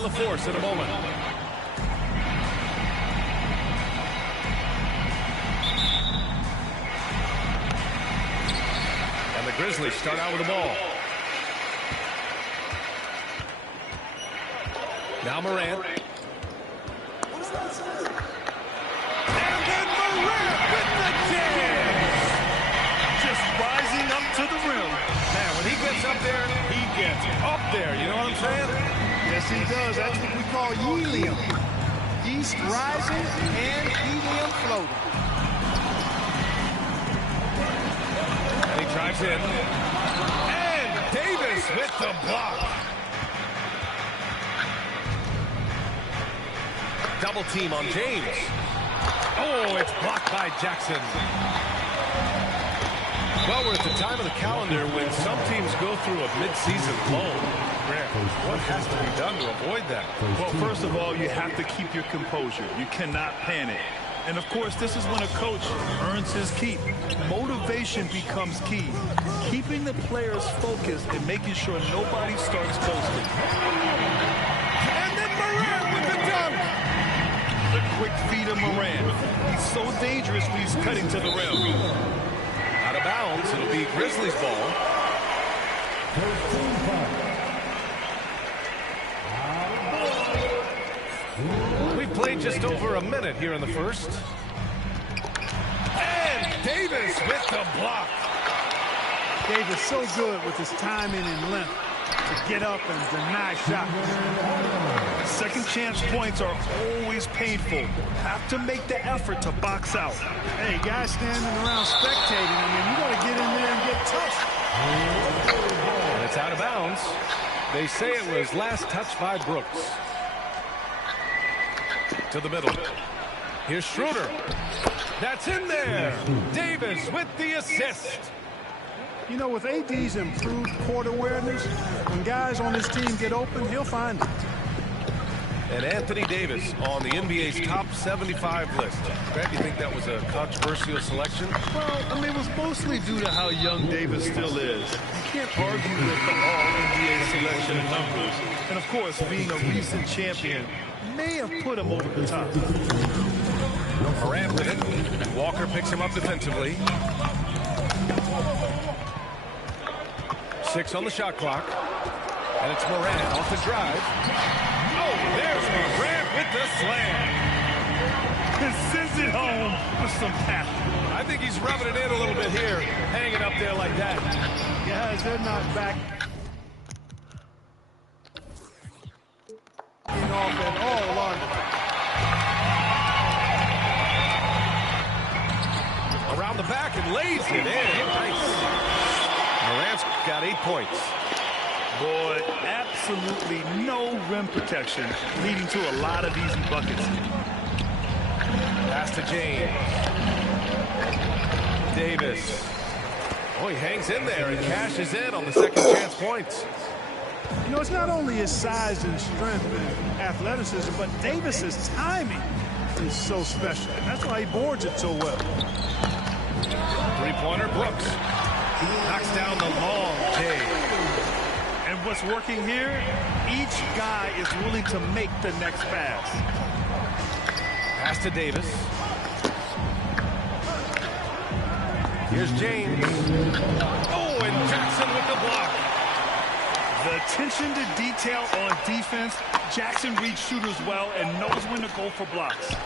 LaForce in a moment. And the Grizzlies start out with the ball. Now Morant. And then Morant with the dance. Just rising up to the rim. Man, when he gets up there, he gets up there. You know what I'm saying? Yes, he does. That's what we call helium. Yeast rising and helium floating. And he drives in. And Davis with the block. Double team on James. Oh, it's blocked by Jackson. Well, we're at the time of the calendar when some teams go through a mid-season lull. What has to be done to avoid that? Well, first of all, you have to keep your composure. You cannot panic. And, of course, this is when a coach earns his keep. Motivation becomes key. Keeping the players focused and making sure nobody starts coasting. And then Morant with the dunk. The quick feed of Morant. He's so dangerous when he's cutting to the rim. Out of bounds, it'll be Grizzlies ball. We've played just over a minute here in the first. And Davis with the block. Davis so good with his timing and length to get up and deny shots. Second chance points are always painful. Have to make the effort to box out. Hey, guys standing around spectating. I mean, you got to get in there and get tough. And it's out of bounds. They say it was last touched by Brooks. To the middle. Here's Schroeder. That's in there. Davis with the assist. You know, with AD's improved court awareness, when guys on his team get open, he'll find it. And Anthony Davis on the NBA's top 75 list. Brad, you think that was a controversial selection? Well, I mean, it was mostly due to how young Davis still is. You can't argue with the all-NBA selection and numbers. And, of course, being a recent champion may have put him over the top. Morant with it. And Walker picks him up defensively. 6 on the shot clock. And it's Morant off the drive. Oh, there's Morant with the slam. And sends it home with some passion. I think he's rubbing it in a little bit here, hanging up there like that. Guys, they're not back off at all, are they? Around the back and lays it in. Nice. Morant's got 8 points. Boy, absolutely no rim protection, leading to a lot of easy buckets. Pass to James. Davis. Oh, he hangs in there and cashes in on the second chance points. You know, it's not only his size and strength and athleticism, but Davis's timing is so special. And that's why he boards it so well. Three-pointer, Brooks. Knocks down the long J. And what's working here, each guy is willing to make the next pass. Pass to Davis. Here's James. Oh, and Jackson with the block. The attention to detail on defense. Jackson reads shooters well and knows when to go for blocks.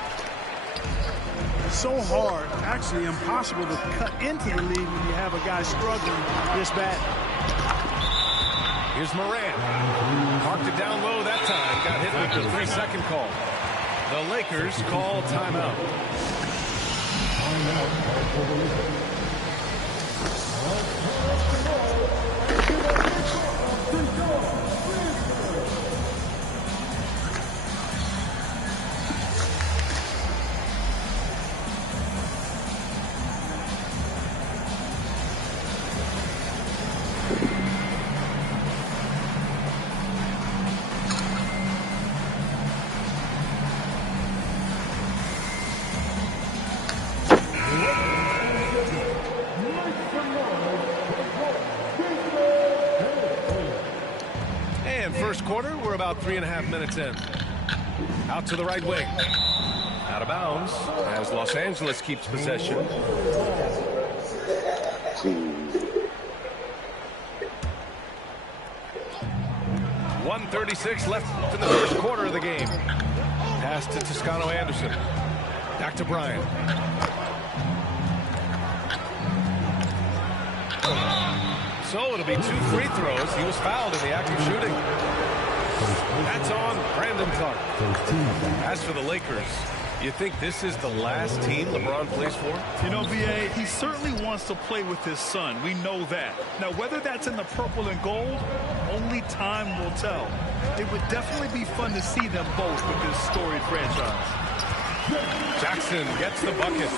So hard, actually impossible to cut into the lead when you have a guy struggling this bad. Here's Morant. Parked it down low that time. Got hit with the 3-second call. The Lakers call timeout. 2 first quarter. We're about 3.5 minutes in. Out to the right wing. Out of bounds as Los Angeles keeps possession. 1:36 left in the first quarter of the game. Pass to Toscano Anderson. Back to Bryant. So it'll be 2 free throws. He was fouled in the act of shooting. That's on Brandon Clark. As for the Lakers, you think this is the last team LeBron plays for? You know, VA, he certainly wants to play with his son. We know that. Now, whether that's in the purple and gold, only time will tell. It would definitely be fun to see them both with this storied franchise. Jackson gets the bucket.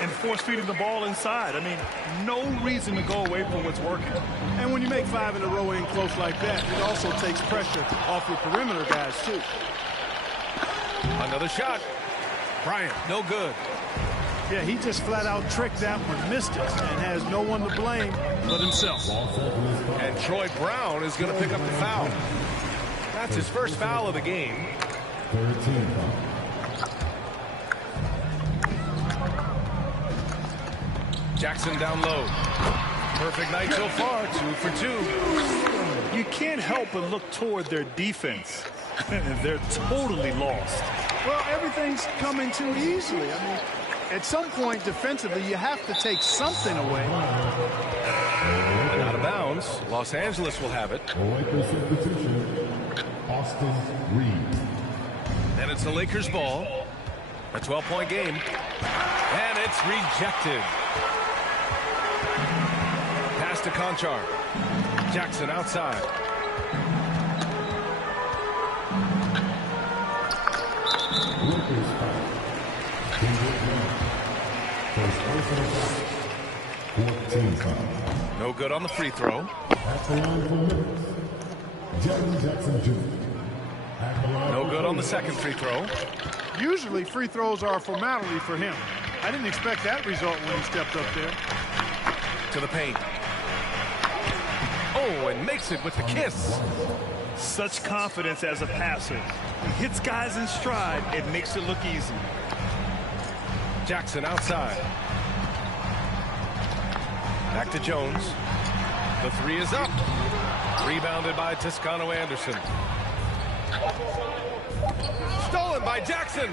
And force-feeding the ball inside. I mean, no reason to go away from what's working. And when you make 5 in a row in close like that, it also takes pressure off your perimeter guys, too. Another shot. Bryant, no good. Yeah, he just flat out tricked that one, missed it, and has no one to blame but himself. And Troy Brown is going to pick up the foul. That's his first foul of the game. 13 foul. Jackson down low. Perfect night so far, 2 for 2. You can't help but look toward their defense. They're totally lost. Well, everything's coming too easily. I mean, at some point defensively, you have to take something away. And out of bounds, Los Angeles will have it. Lakers substitution, Austin Reed. And it's the Lakers ball. A 12-point game. And it's rejected. Pass to Conchar. Jackson outside. Lakers foul. First personal foul. 14 foul. No good on the free throw. At the line for Memphis, Jalen Jackson Jr. At the line No for good on the Phoenix, second free throw. Usually, free throws are a formality for him. I didn't expect that result when he stepped up there. To the paint. Oh, and makes it with the kiss. Such confidence as a passer. He hits guys in stride. It makes it look easy. Jackson outside. Back to Jones. The 3 is up. Rebounded by Toscano Anderson. Stolen by Jackson.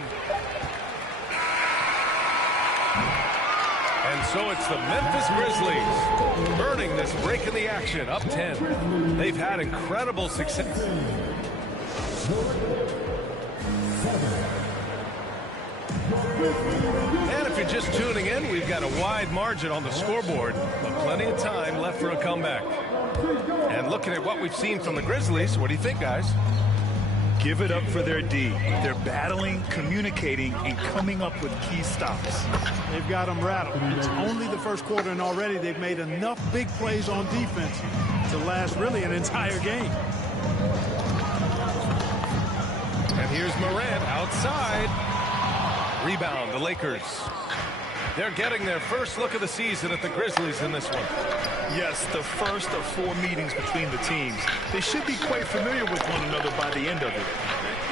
And so it's the Memphis Grizzlies burning this break in the action, up 10. They've had incredible success. And if you're just tuning in, we've got a wide margin on the scoreboard, but plenty of time left for a comeback. And looking at what we've seen from the Grizzlies, what do you think, guys? Give it up for their D. They're battling, communicating, and coming up with key stops. They've got them rattled. It's only the first quarter, and already they've made enough big plays on defense to last really an entire game. And here's Morant outside. Rebound, the Lakers. They're getting their first look of the season at the Grizzlies in this one. Yes, the first of 4 meetings between the teams. They should be quite familiar with one another by the end of it.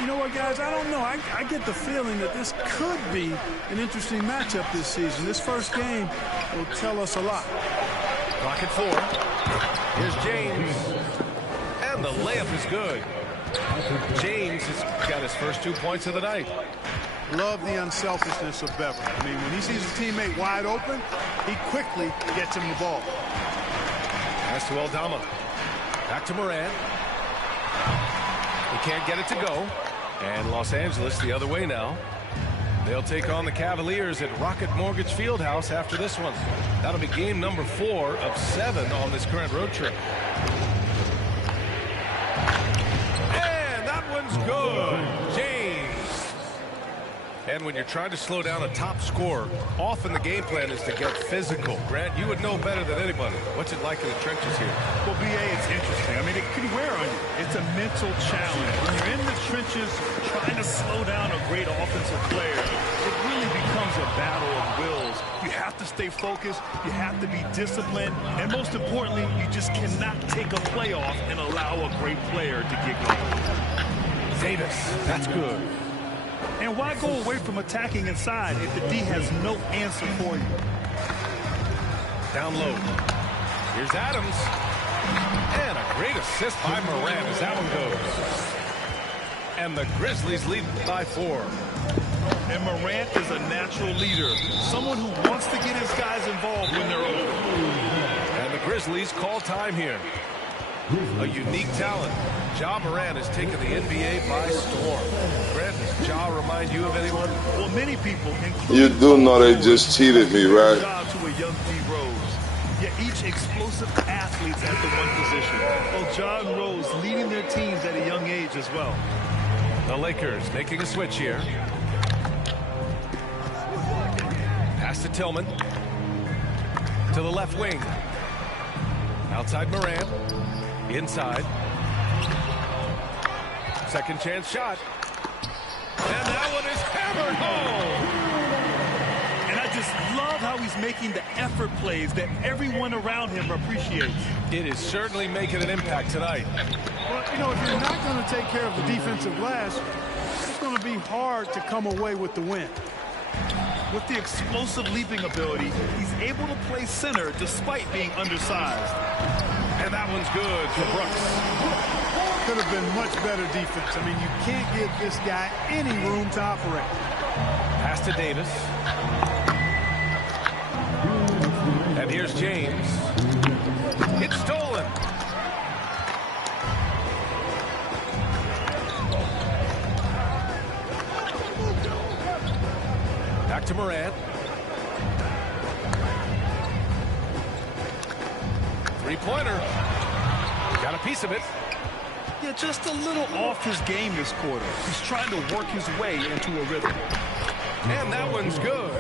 You know what, guys? I don't know. I get the feeling that this could be an interesting matchup this season. This first game will tell us a lot. Clock at 4. Here's James. And the layup is good. James has got his first 2 points of the night. Love the unselfishness of Beverly. I mean, when he sees his teammate wide open, he quickly gets him the ball. Pass to Aldama. Back to Morant. He can't get it to go. And Los Angeles the other way now. They'll take on the Cavaliers at Rocket Mortgage Fieldhouse after this one. That'll be game number 4 of 7 on this current road trip. And that one's good. James. And when you're trying to slow down a top scorer, often the game plan is to get physical. Grant, you would know better than anybody. What's it like in the trenches here? Well, BA, it's interesting. I mean, it can wear on you. It's a mental challenge. When you're in the trenches trying to slow down a great offensive player, it really becomes becomes a battle of wills. You have to stay focused, you have to be disciplined, and most importantly, you just cannot take a play off and allow a great player to get going. Davis, that's good. And why go away from attacking inside if the D has no answer for you? Down low. Here's Adams. And a great assist by Moran as that one goes. And the Grizzlies lead by 4. And Morant is a natural leader, someone who wants to get his guys involved when they're open. And the Grizzlies call time here. A unique talent. Ja Morant has taken the NBA by storm. Brent, does Ja remind you of anyone? Well, many people, including You do know they just cheated me, right? to a young D Rose. Yet each explosive athletes at the one position. Well, Ja and Rose leading their teams at a young age as well. The Lakers making a switch here. Pass to Tillman. To the left wing. Outside Morant. Inside. Second chance shot. And that one is hammered home. And I just love how he's making the effort plays that everyone around him appreciates. It is certainly making an impact tonight. Well, you know, if you're not going to take care of the defensive glass, it's going to be hard to come away with the win. With the explosive leaping ability, he's able to play center despite being undersized. And that one's good for Brooks. Could have been much better defense. I mean, you can't give this guy any room to operate. Pass to Davis. And here's James. It's stolen. Back to Morant. Three-pointer. Got a piece of it. Yeah, just a little off his game this quarter. He's trying to work his way into a rhythm. And that one's good.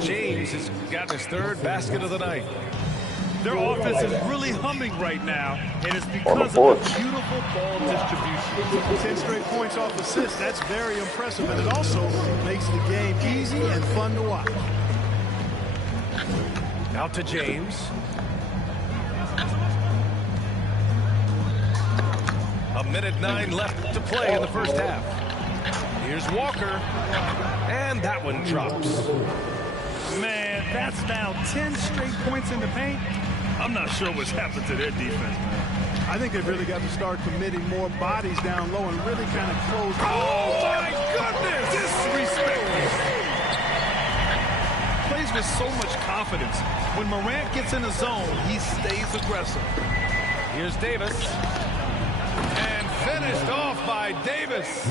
James has gotten his third basket of the night. Their offense is really humming right now, and it's because of the beautiful ball distribution. 10 straight points off assists. That's very impressive, and it also makes the game easy and fun to watch. Out to James. A minute 9 left to play in the first half. Here's Walker. And that one drops. Man, that's now 10 straight points in the paint. I'm not sure what's happened to their defense. I think they've really got to start committing more bodies down low and really kind of close. Oh, my goodness! Disrespect. Plays with so much confidence. When Morant gets in the zone, he stays aggressive. Here's Davis. And finished off by Davis.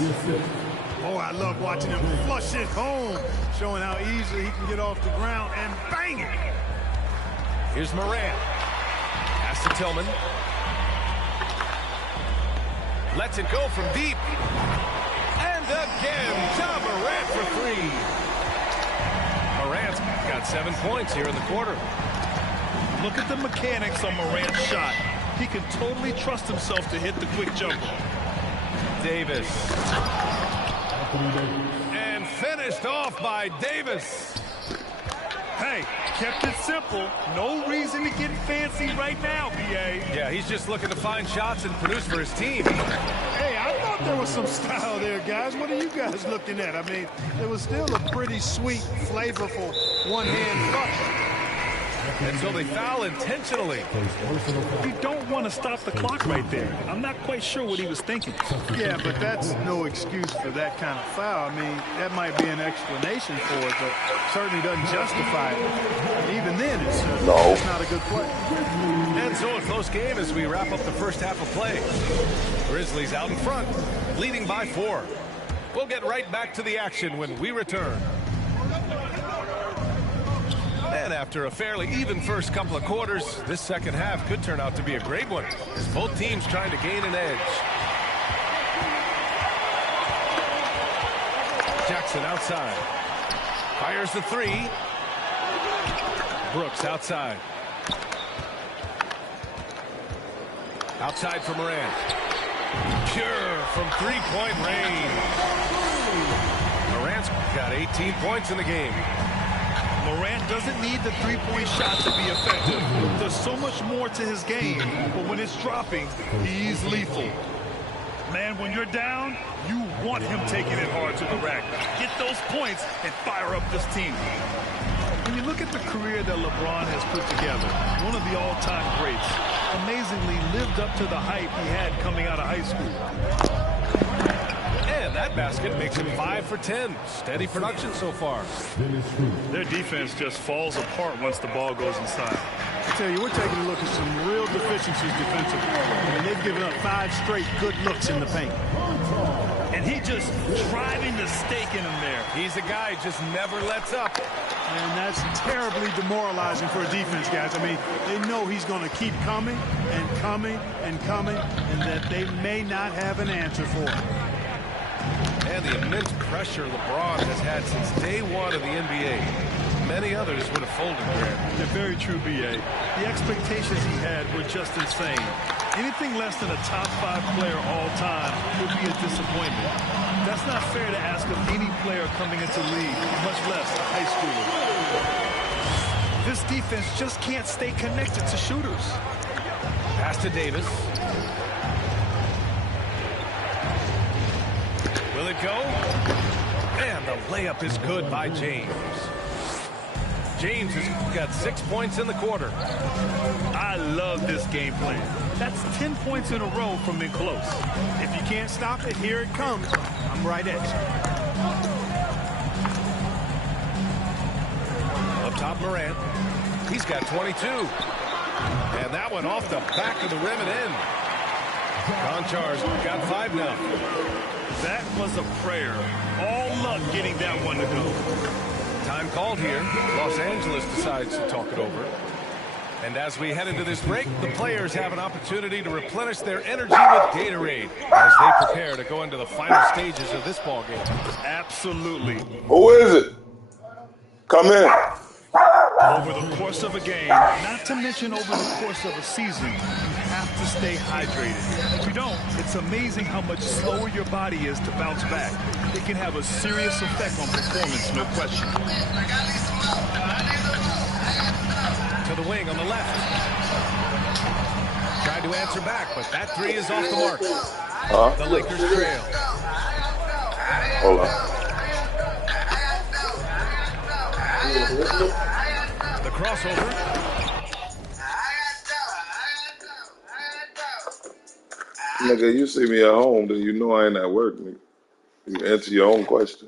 Oh, I love watching him flush it home, showing how easily he can get off the ground and bang it. Here's Morant. Pass to Tillman. Lets it go from deep. And again, Ja Morant for 3. Morant's got 7 points here in the quarter. Look at the mechanics on Morant's shot. He can totally trust himself to hit the quick jumper. Davis. And finished off by Davis. Hey, kept it simple. No reason to get fancy right now, B.A. Yeah, he's just looking to find shots and produce for his team. Hey, I thought there was some style there, guys. What are you guys looking at? I mean, it was still a pretty sweet, flavorful one-hand bucket. Until they foul intentionally. You don't want to stop the clock right there. I'm not quite sure what he was thinking. Yeah, but that's no excuse for that kind of foul. I mean, that might be an explanation for it, but certainly doesn't justify it. And even then, it's not a good play. And so a close game as we wrap up the first half of play. Grizzlies out in front, leading by 4. We'll get right back to the action when we return. And after a fairly even first couple of quarters, this second half could turn out to be a great one, as both teams trying to gain an edge. Jackson outside. Fires the 3. Brooks outside. Outside for Morant. Pure from three-point range. Morant's got 18 points in the game. Morant doesn't need the three-point shot to be effective. There's so much more to his game, but when it's dropping, he's lethal. Man, when you're down, you want him taking it hard to the rack. Get those points and fire up this team. When you look at the career that LeBron has put together, one of the all-time greats, amazingly lived up to the hype he had coming out of high school. And that basket makes him 5 for 10. Steady production so far. Their defense just falls apart once the ball goes inside. I tell you, we're taking a look at some real deficiencies defensively. And they've given up 5 straight good looks in the paint. And he just driving the stake in him there. He's a guy who just never lets up. And that's terribly demoralizing for a defense, guys. I mean, they know he's going to keep coming and coming and coming, and that they may not have an answer for it. And the immense pressure LeBron has had since day one of the NBA. Many others would have folded, Grant. They're very true, B.A. The expectations he had were just insane. Anything less than a top 5 player all time would be a disappointment. That's not fair to ask of any player coming into league, much less a high schooler. This defense just can't stay connected to shooters. Pass to Davis. Will it go? And the layup is good by James. James has got 6 points in the quarter. I love this game plan. That's 10 points in a row from in close. If you can't stop it, here it comes. I'm right at you. Up top, Morant. He's got 22. And that one off the back of the rim and in. Gonchar's got 5 now. That was a prayer. All luck getting that one to go. Time called here. Los Angeles decides to talk it over. And as we head into this break, the players have an opportunity to replenish their energy with Gatorade as they prepare to go into the final stages of this ball game. Absolutely. Who is it? Come in. Over the course of a game, not to mention over the course of a season, you have to stay hydrated. If you don't, it's amazing how much slower your body is to bounce back. It can have a serious effect on performance, no question. To the wing on the left. Tried to answer back, but that 3 is off the mark. The Lakers trail. Hold on. The crossover. Nigga, you see me at home, then you know I ain't at work, nigga. You answer your own question.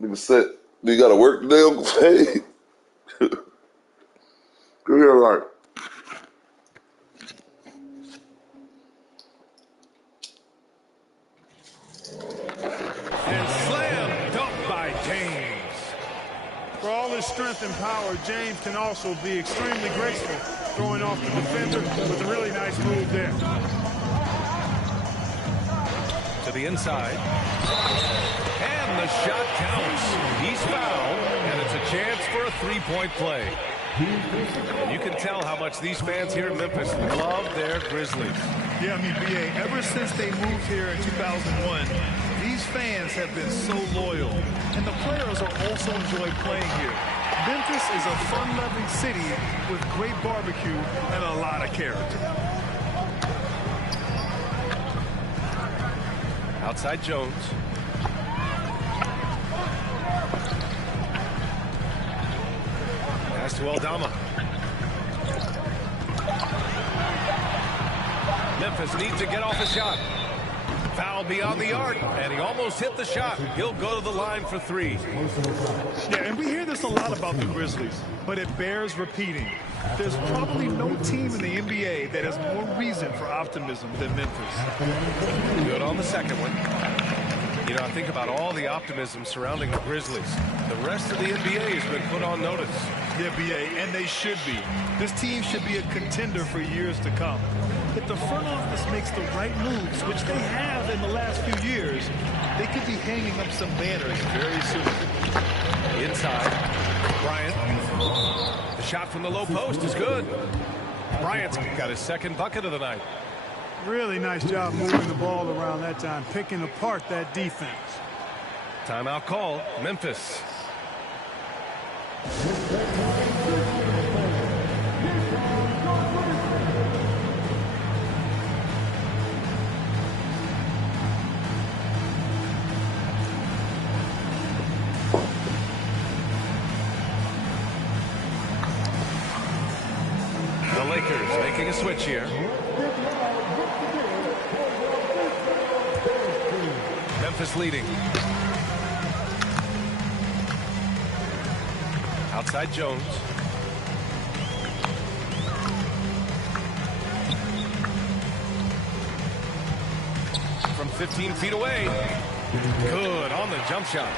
Nigga said, you gotta work today, Uncle Faye? Go here, Lark. And slam dunk by James. For all his strength and power, James can also be extremely graceful, throwing off the defender with a really nice move there. To the inside. And the shot counts. He's fouled, and it's a chance for a 3-point play. And you can tell how much these fans here in Memphis love their Grizzlies. Yeah, I mean, B.A., ever since they moved here in 2001, these fans have been so loyal. And the players are also enjoying playing here. Memphis is a fun-loving city with great barbecue and a lot of character. Outside Jones. Pass to Aldama. Memphis needs to get off a shot. Foul beyond the arc, and he almost hit the shot. He'll go to the line for 3. Yeah, and we hear this a lot about the Grizzlies, but it bears repeating. There's probably no team in the NBA that has more reason for optimism than Memphis. Good on the second one. You know, I think about all the optimism surrounding the Grizzlies. The rest of the NBA has been put on notice. Yeah, B.A., and they should be. This team should be a contender for years to come. If the front office makes the right moves, which they have in the last few years, they could be hanging up some banners very soon. Inside, Bryant. The shot from the low post is good. Bryant's got his second bucket of the night. Really nice job moving the ball around that time, picking apart that defense. Timeout call, Memphis. The Lakers making a switch here. Memphis leading. Outside Jones. From 15 feet away. Good on the jump shot.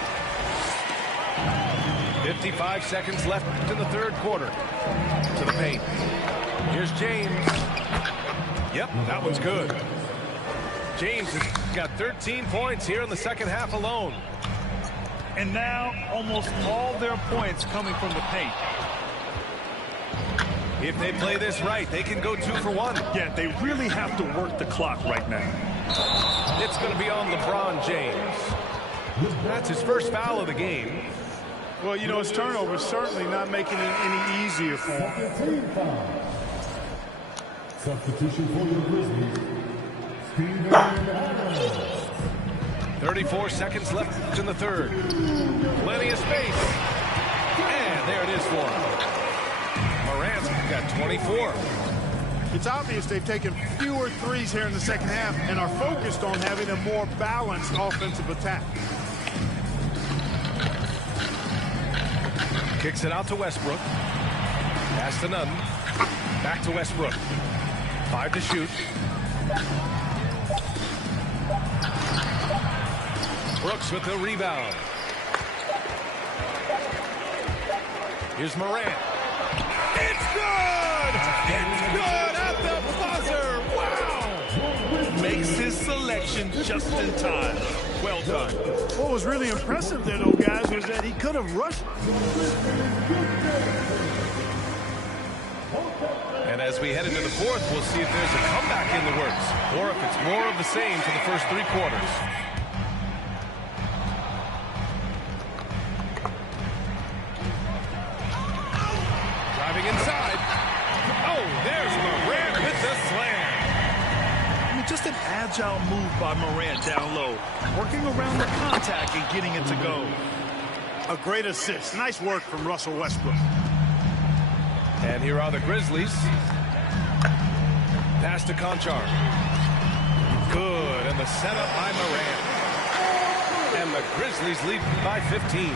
55 seconds left in the third quarter. To the paint. Here's James. Yep, that one's good. James has got 13 points here in the second half alone. And now almost all their points coming from the paint. If they play this right, they can go 2 for 1. Yeah, they really have to work the clock right now. It's going to be on LeBron James. That's his first foul of the game. Well, you know, his turnover is certainly not making it any easier for him. Substitution for the Grizzlies. Steven Adams. 34 seconds left in the third. Plenty of space. And there it is for him. Morant's got 24. It's obvious they've taken fewer threes here in the second half and are focused on having a more balanced offensive attack. Kicks it out to Westbrook. Pass to Nunn. Back to Westbrook. 5 to shoot. Brooks with the rebound. Here's Morant. It's good! It's good at the buzzer! Wow! Makes his selection just in time. Well done. What was really impressive there, though, guys, was that he could have rushed. And as we head into the fourth, we'll see if there's a comeback in the works, or if it's more of the same for the first 3 quarters. Driving inside. Oh, there's Morant with the slam. I mean, just an agile move by Morant down low, working around the contact and getting it to go. A great assist. Nice work from Russell Westbrook. And here are the Grizzlies. Pass to Conchar. Good, and the setup by Morant. And the Grizzlies lead by 15.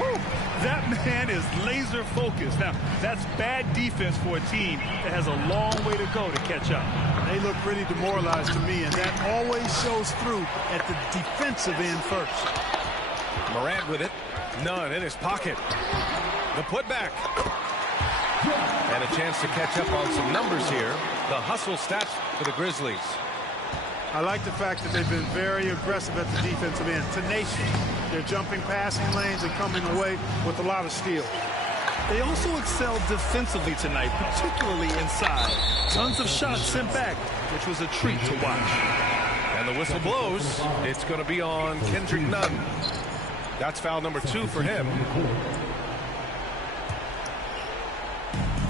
Whoa, that man is laser focused. Now, that's bad defense for a team that has a long way to go to catch up. They look pretty demoralized to me, and that always shows through at the defensive end first. Morant with it. Nunn in his pocket. The putback. And a chance to catch up on some numbers here. The hustle stats for the Grizzlies. I like the fact that they've been very aggressive at the defensive end. Tenacious. They're jumping passing lanes and coming away with a lot of steals. They also excelled defensively tonight, particularly inside. Tons of shots sent back, which was a treat to watch. And the whistle blows. It's going to be on Kendrick Nunn. That's foul number 2 for him.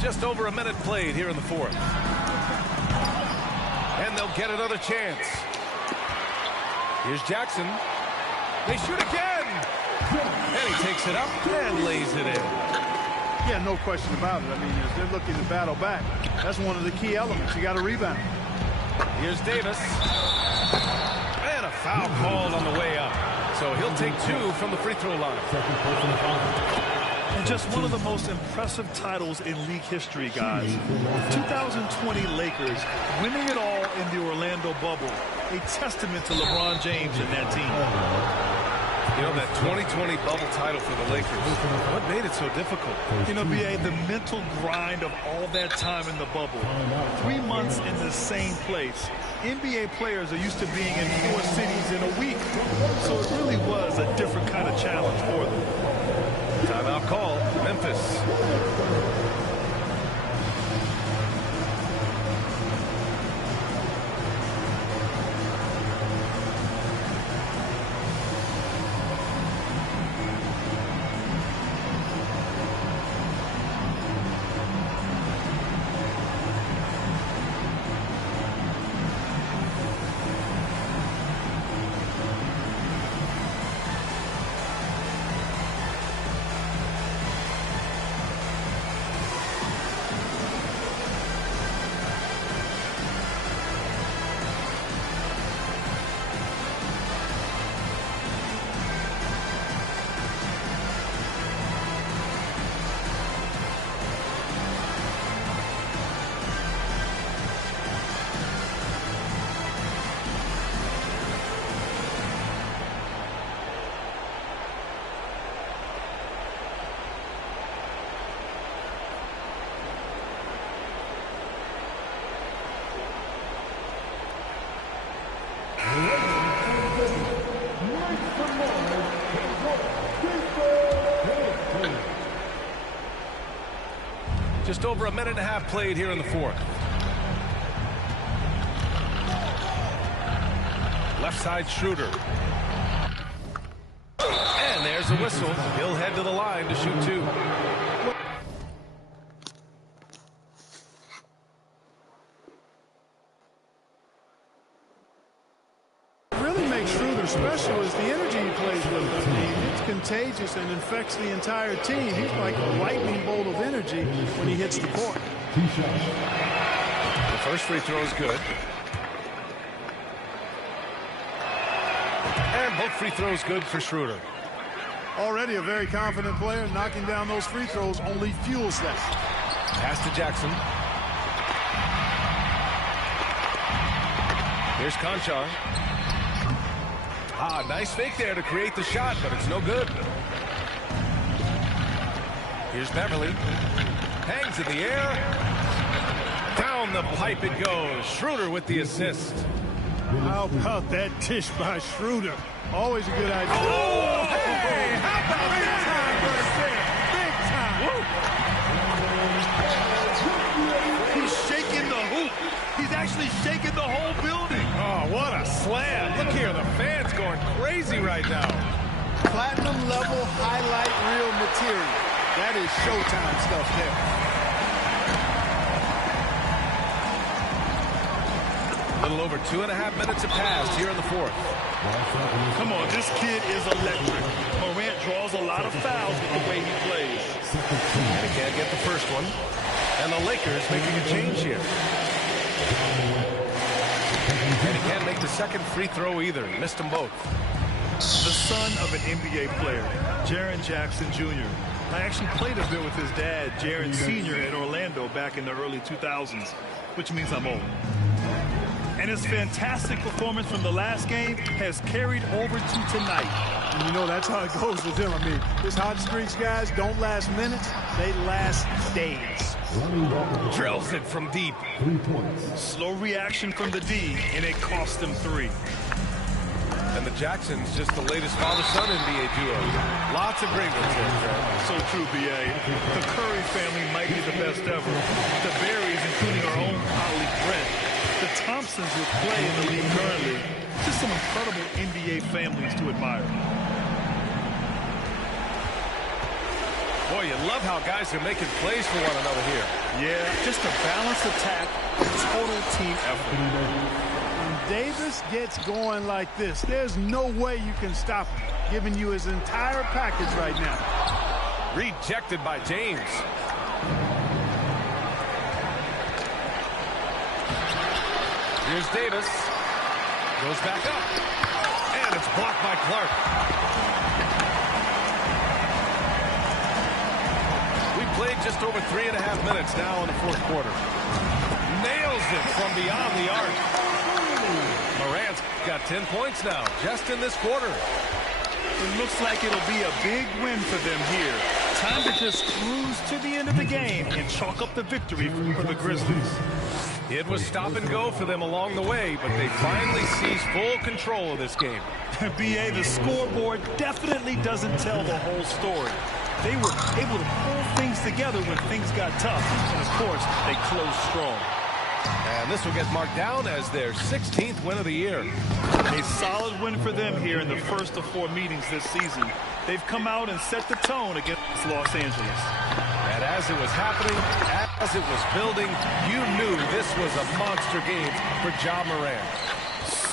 Just over a minute played here in the fourth. And they'll get another chance. Here's Jackson. They shoot again. And he takes it up and lays it in. Yeah, no question about it. I mean, as they're looking to battle back, that's one of the key elements. You got to rebound. Here's Davis. And a foul called on the way up. So he'll take 2 from the free throw line. And just one of the most impressive titles in league history, guys. 2020 Lakers winning it all in the Orlando bubble. A testament to LeBron James and that team. You know, that 2020 bubble title for the Lakers, what made it so difficult? You know, B.A., the mental grind of all that time in the bubble. 3 months in the same place. NBA players are used to being in 4 cities in a week. So it really was a different kind of challenge for them. Timeout call, Memphis. Just over a minute and a half played here in the fourth. Left side Schroeder. And there's a whistle. He'll head to the line to shoot two. Really makes Schroeder special is the energy he plays with. I mean, it's contagious and infects the entire team. He's like a lightning bolt of energy when he hits the court. The first free throw is good. And both free throws good for Schroeder. Already a very confident player. Knocking down those free throws only fuels that. Pass to Jackson. Here's Conchar. Nice fake there to create the shot, but it's no good. Here's Beverly. Hangs in the air. Down the pipe it goes. Schroeder with the assist. How about that dish by Schroeder? Always a good idea. Oh, hey, how about big that? time, big time. He's shaking the hoop. He's actually shaking the whole building. Oh, what a slam. Look here, the fans going crazy right now. Platinum level highlight reel material. That is Showtime stuff there. A little over 2.5 minutes have passed here in the fourth. Come on, this kid is electric. Morant draws a lot of fouls with the way he plays. And he can't get the first one. And the Lakers making a change here. And he can't make the second free throw either. He missed them both. The son of an NBA player, Jaren Jackson Jr. I actually played a bit with his dad, Jaren Sr. in Orlando back in the early 2000s, which means I'm old. And his fantastic performance from the last game has carried over to tonight. And you know, that's how it goes with him. I mean, his hot streaks guys don't last minutes, they last days. Drills it from deep. 3 points. Slow reaction from the D, and it cost him 3. And the Jacksons, just the latest father-son NBA duo. Lots of great ones here, Fred. So true, B.A. The Curry family might be the best ever. The Berries, including our own colleague Brent. The Thompsons will play in the league currently. Just some incredible NBA families to admire. Boy, you love how guys are making plays for one another here. Yeah, just a balanced attack, total team effort. When Davis gets going like this, there's no way you can stop him, giving you his entire package right now. Rejected by James. Here's Davis. Goes back up. And it's blocked by Clark. We played just over 3.5 minutes now in the fourth quarter. Nails it from beyond the arc. Morant's got 10 points now, just in this quarter. It looks like it'll be a big win for them here. Time to just cruise to the end of the game and chalk up the victory for the Grizzlies. It was stop and go for them along the way, but they finally seized full control of this game. B.A., the scoreboard definitely doesn't tell the whole story. They were able to pull things together when things got tough, and of course, they closed strong. And this will get marked down as their 16th win of the year. A solid win for them here in the first of 4 meetings this season. They've come out and set the tone against Los Angeles. And as it was happening, as it was building, you knew this was a monster game for Ja Morant.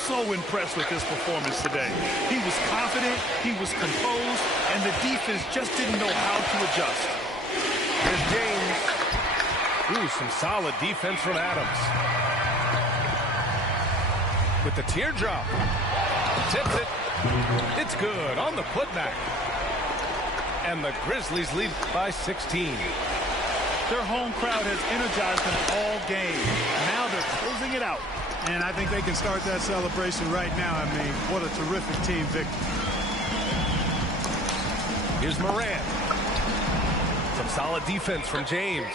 So impressed with his performance today. He was confident, he was composed, and the defense just didn't know how to adjust. Here's James. Ooh, some solid defense from Adams. With the teardrop. Tips it. It's good on the putback. And the Grizzlies lead by 16. Their home crowd has energized them all game. Now they're closing it out. And I think they can start that celebration right now. I mean, what a terrific team victory. Here's Morant. Some solid defense from James.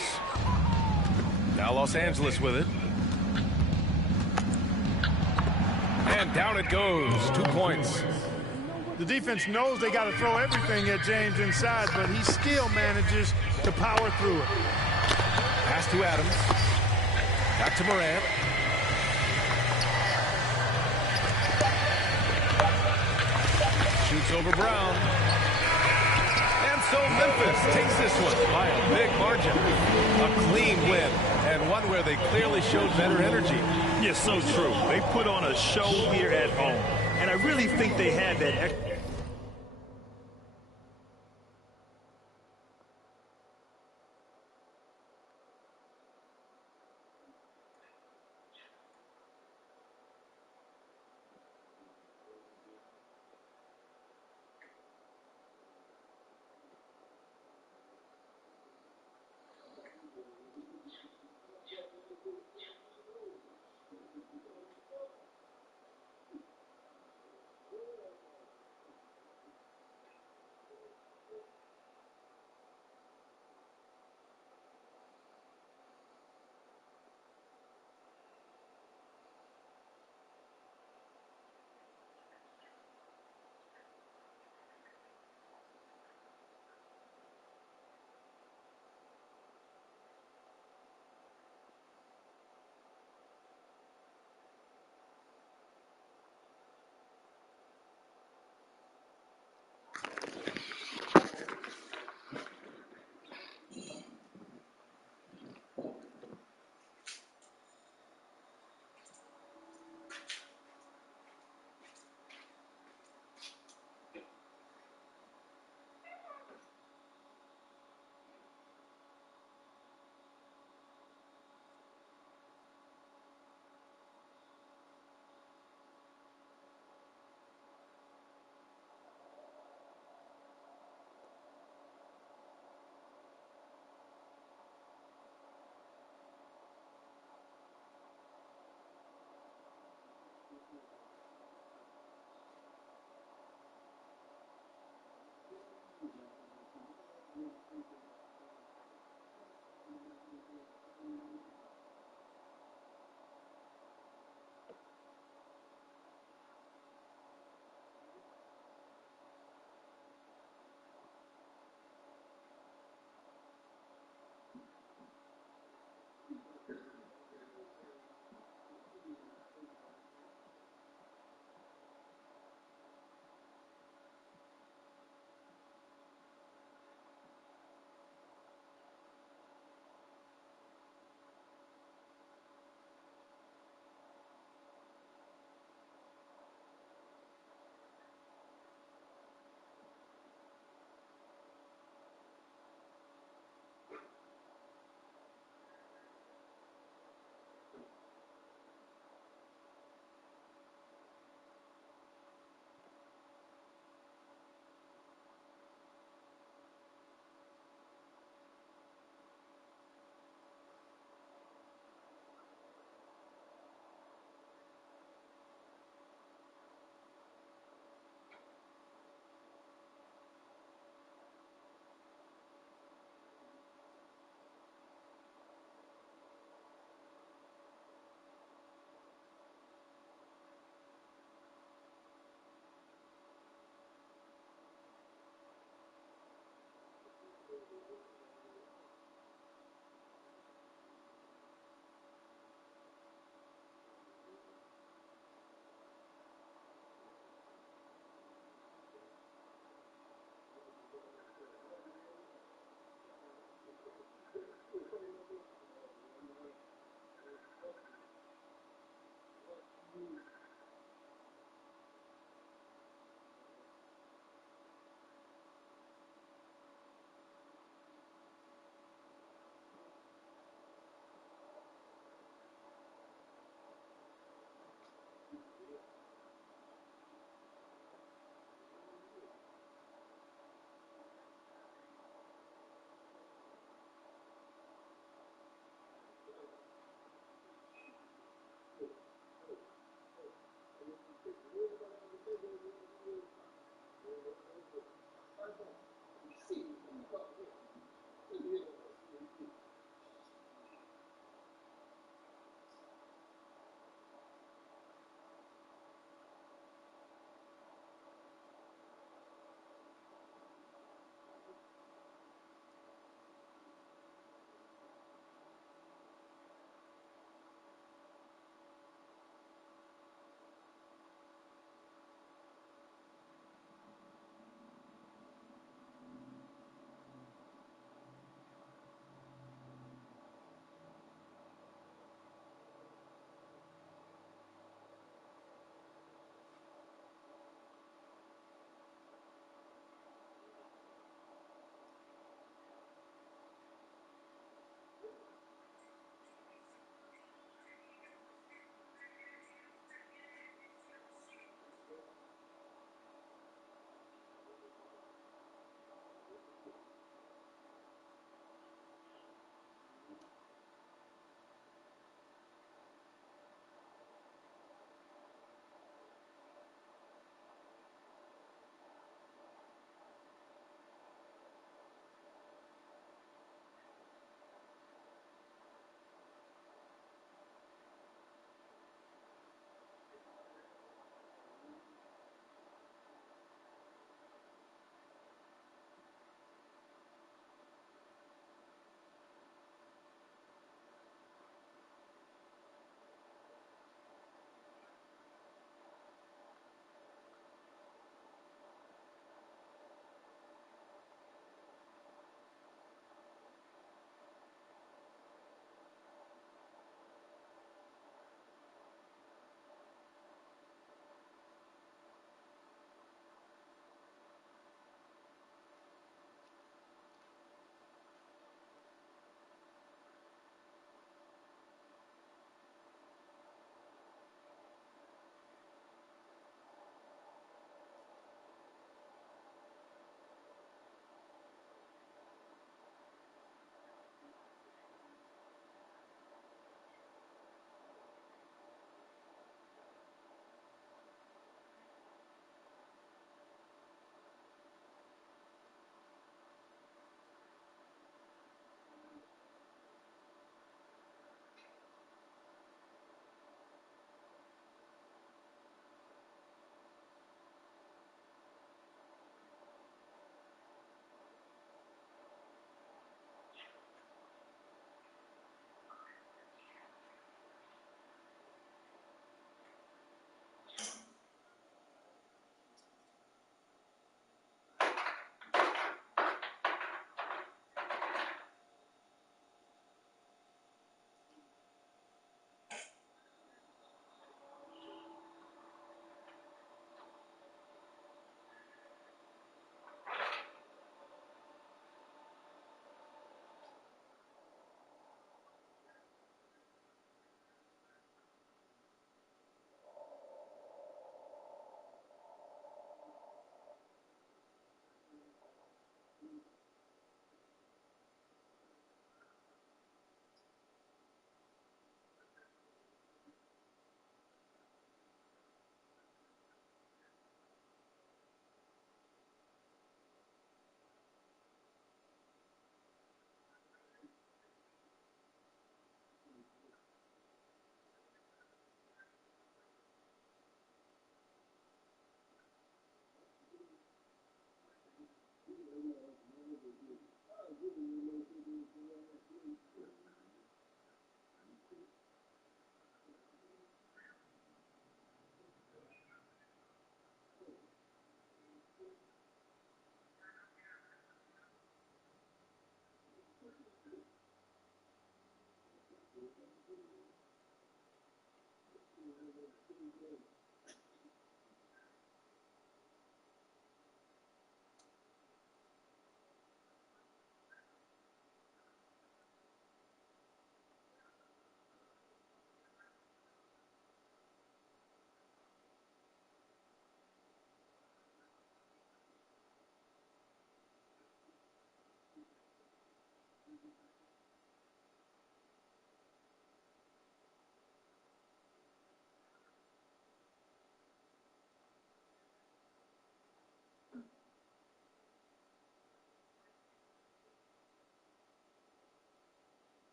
Now Los Angeles with it. And down it goes. 2 points. The defense knows they got to throw everything at James inside, but he still manages to power through it. Pass to Adams. Back to Morant. Shoots over Brown. And so Memphis takes this one by a big margin. A clean win, and one where they clearly showed better energy. Yes, so true. They put on a show here at home, and I really think they had that.